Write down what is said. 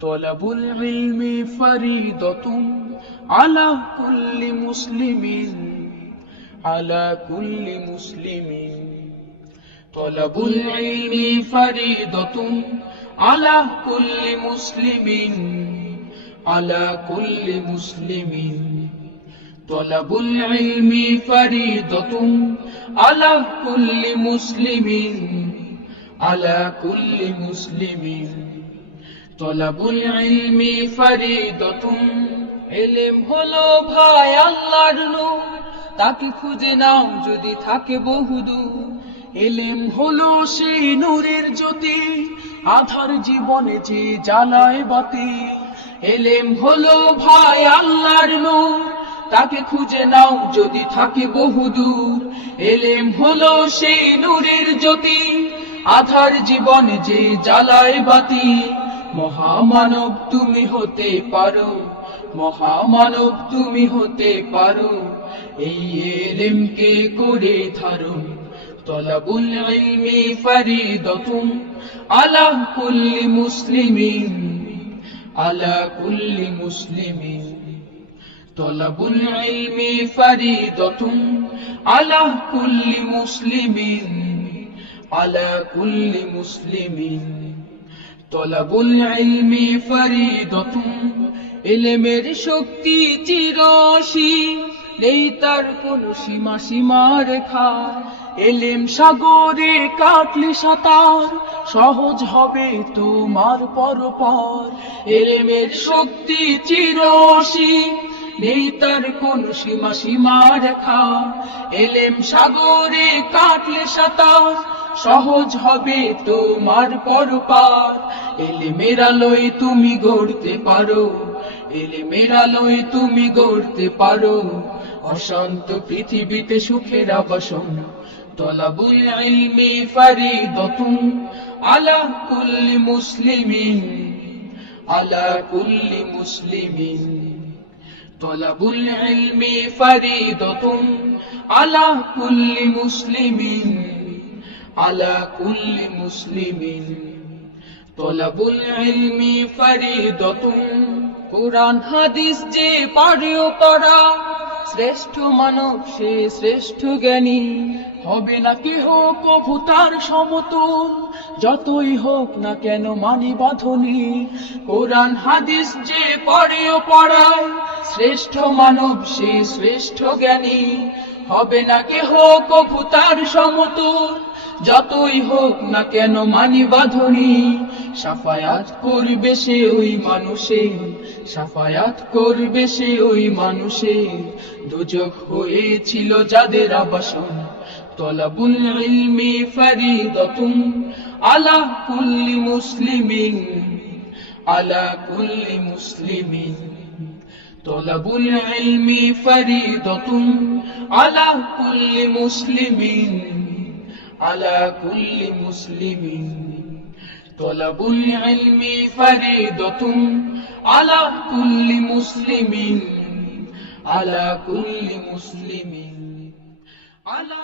طلب العلم فريضة على كل مسلم على كل مسلم. طلب العلم فريضة على كل مسلم على كل مسلم. طلب العلم فريضة على كل مسلم على كل مسلم. তলাবুল ইলমি ফরিদতুম ইলম হলো ভাই আল্লাহর নূর। তাকে খুঁজে নাও যদি থাকে বহুদূর ইলম হলো সেই নূরের জ্যোতি। আধার জীবনে যে জ্বালায় বাতি। এলেম হলো ভাই আল্লাহর নূর। তাকে খুঁজে নাও যদি থাকে বহুদূর এলেম হলো সেই নূরের জ্যোতি। আধার জীবনে যে জ্বালায় বাতি। মহামানব তুমি হতে পারো, মহামানব তুমি হতে পারো। এই এলেমকে করে ধারো, তলাবুল ইলমি ফরিদতুম আলা কুল্লি মুসলিমিন, আলা কুল্লি মুসলিমিন। তলাবুল ইলমি ফরিদতুম আলা কুল্লি মুসলিমিন, আলা কুল্লি মুসলিমিন। তলাবুল ইলমি ফরিদতুম ইলমের শক্তি চিরসী নেই তার কোনো সীমা সীমা রেখা। এলেম সাগরে কাটলে সাঁতার, সহজ হবে তোমার পর পর এলেমের শক্তি চিরসী নেই তার কোনো সীমা সীমা রেখা। এলেম সাগরে কাটলে সাঁতার সহজ হবে তোমার পর পার এলে মেরালয় তুমি গড়তে পারো। এলে মেরালয় তুমি গড়তে পারো। অশান্ত পৃথিবীতে সুখের আবাসন। তলাবুল ইলমি ফরিদতুম আলা কুল্লি মুসলিমিন। আলা কুল্লি মুসলিমিন। তলাবুল ইলমি ফরিদতুম আলা কুল্লি মুসলিমিন। على كل مسلم طلب العلم فريضة কোরআন হাদিস যে পারেও পড়া শ্রেষ্ঠ মানব সে শ্রেষ্ঠ জ্ঞানী হবে না কেহ কভু তার সমতুল যতই হোক না কেন মানি বাঁধনি কোরআন হাদিস যে পড়েও পড়ায় শ্রেষ্ঠ মানব সে শ্রেষ্ঠ জ্ঞানী হবে না কেহ কভু তার সমতুল যতই হোক না কেন মানি বাঁধনি, সাফায়াত করবে সে ওই মানুষে, সাফায়াত করবে সে ওই মানুষে। দুজক হয়েছিল যাদের আবাসন, তলাবুল ইলমি আলা কুল্লি মুসলিমিন আলা কুল্লি মুসলিমিন। على كل مسلم. طلب العلم فريضة على كل مسلم. على كل مسلم. على